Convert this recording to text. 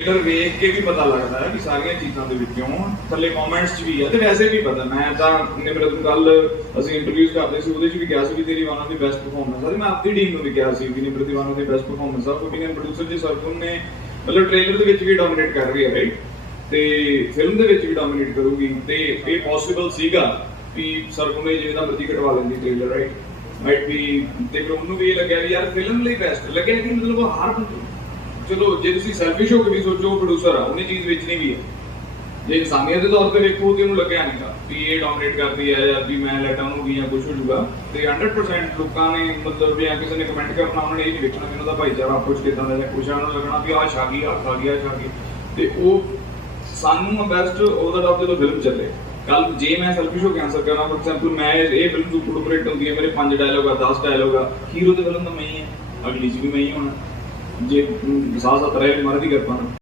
Trailer ਵੇਖ ਕੇ ਵੀ ਪਤਾ ਲੱਗਦਾ ਹੈ ਕਿ ਸਾਰੀਆਂ ਚੀਜ਼ਾਂ ਦੇ ਵਿੱਚੋਂ ਥੱਲੇ ਕਮੈਂਟਸ 'ਚ ਵੀ ਹੈ ਤੇ ਵੈਸੇ ਵੀ ਪਤਾ, ਮੈਂ ਤਾਂ ਨਿਮਰਤ ਨੂੰ ਕੱਲ ਅਸੀਂ ਇੰਟਰਵਿਊਜ਼ ਕਰਦੇ ਸੀ, ਉਹਦੇ 'ਚ ਵੀ ਕਿਹਾ ਸੀ ਵੀ ਤੇਰੀ one of the best performance ਹੈ ਤੇ ਮੈਂ ਆਪਣੀ ਟੀਮ ਨੂੰ ਵੀ ਕਿਹਾ ਸੀ ਵੀ ਨਿਮਰਤ ਦੀ one of the best performance ਆ ਕਿਉਂਕਿ ਨੇ ਪ੍ਰੋਡਿਊਸਰ ਜੀ ਸਰਗੁਣ ਨੇ, ਮਤਲਬ ਟ੍ਰੇਲਰ ਦੇ ਵਿੱਚ ਵੀ ਡੋਮੀਨੇਟ ਕਰ ਰਹੀ ਹੈ ਰਾਈਟ ਤੇ ਫਿਲਮ ਦੇ ਵਿੱਚ ਵੀ ਡੋਮੀਨੇਟ ਕਰੂਗੀ ਤੇ ਇਹ ਪੋਸੀਬਲ ਸੀਗਾ ਵੀ ਸਰਗੁਣ ਨੇ ਜਿਵੇਂ ਮਰਜ਼ੀ ਕਟਵਾ ਲੈਂਦੀ ਟ੍ਰੇਲਰ ਰਾਈਟ ਮਾਈਟ ਵੀ ਤੇ ਫਿਰ ਉਹਨੂੰ ਵੀ ਇਹ ਲੱਗਿਆ ਵੀ ਯਾਰ ਫਿਲਮ ਲਈ ਬੈਸਟ ਲੱਗਿਆ ਕਿ ਮਤਲਬ ਉਹ ਚਲੋ, ਜੇ ਤੁਸੀਂ ਸੈਲਫਿਸ਼ ਹੋ ਕੇ ਵੀ ਸੋਚੋ ਪ੍ਰੋਡਿਊਸਰ ਆ, ਉਹਨੇ ਚੀਜ਼ ਵੇਚਣੀ ਵੀ ਹੈ ਜੇ ਇਨਸਾਨੀਅਤ ਦੇ ਤੌਰ ਤੇ ਵੇਖੋ ਤੇ ਉਹਨੂੰ ਲੱਗਿਆ ਨਹੀਂਗਾ ਵੀ ਇਹ ਡੋਮੀਨੇਟ ਕਰਦੀ ਹੈ ਜਾਂ ਵੀ ਮੈਂ ਲੈਟਾਂ ਨੂੰ ਵੀ ਜਾਂ ਕੁਝ ਹੋ ਜਾਊਗਾ। ਤੇ 100% ਲੋਕਾਂ ਨੇ ਮਤਲਬ ਜਾਂ ਕਿਸੇ ਨੇ ਕਮੈਂਟ ਕਰਨਾ ਉਹਨਾਂ ਨੇ ਇਹ ਨਹੀਂ ਵੇਖਣਾ ਕਿ ਉਹਨਾਂ ਦਾ ਭਾਈਚਾਰਾ ਆਪਸ ਕਿਦਾਂ ਦਾ ਜਾਂ ਕੁਛ ਉਹਨਾਂ ਨੂੰ ਲੱਗਣਾ ਵੀ ਆਹ ਛਾ ਗਈ ਆਹ ਖਾ ਗਿਆ ਤੇ ਉਹ ਸਾਨੂੰ ਬੈਸਟ ਉਹਦਾ ਟਾਪ ਜਦੋਂ ਫਿਲਮ ਚੱਲੇ। ਕੱਲ ਜੇ ਮੈਂ ਸੈਲਫਿਸ਼ ਹੋ ਕੇ ਆਨਸਰ ਕਰਾਂ ਫੋਰ ਐਗਜ਼ਾਮਪਲ ਮੈਂ ਇਹ ਫਿਲਮ ਨੂੰ ਕੋਆਪਰੇਟ ਹੁੰਦੀ ਹੈ ਮੇਰੇ ਪੰਜ ਡਾਇਲੋਗ ਆ 10 ਡਾਇਲੋਗ ਆ ਹੀਰੋ ਤੇ ਫਿਲਮ ਤਾਂ ਮੈਂ ਹੀ ਹਾਂ ਅਗਲੀ ਚ ਵੀ ਮੈਂ ਹੀ ਹੋਣਾ। ਜੇ ਸਾਹ ਸਾਹ ਤਰ੍ਹਾਂ ਮਰਦੀ ਕਿਰਪਾ ਨਾਲ।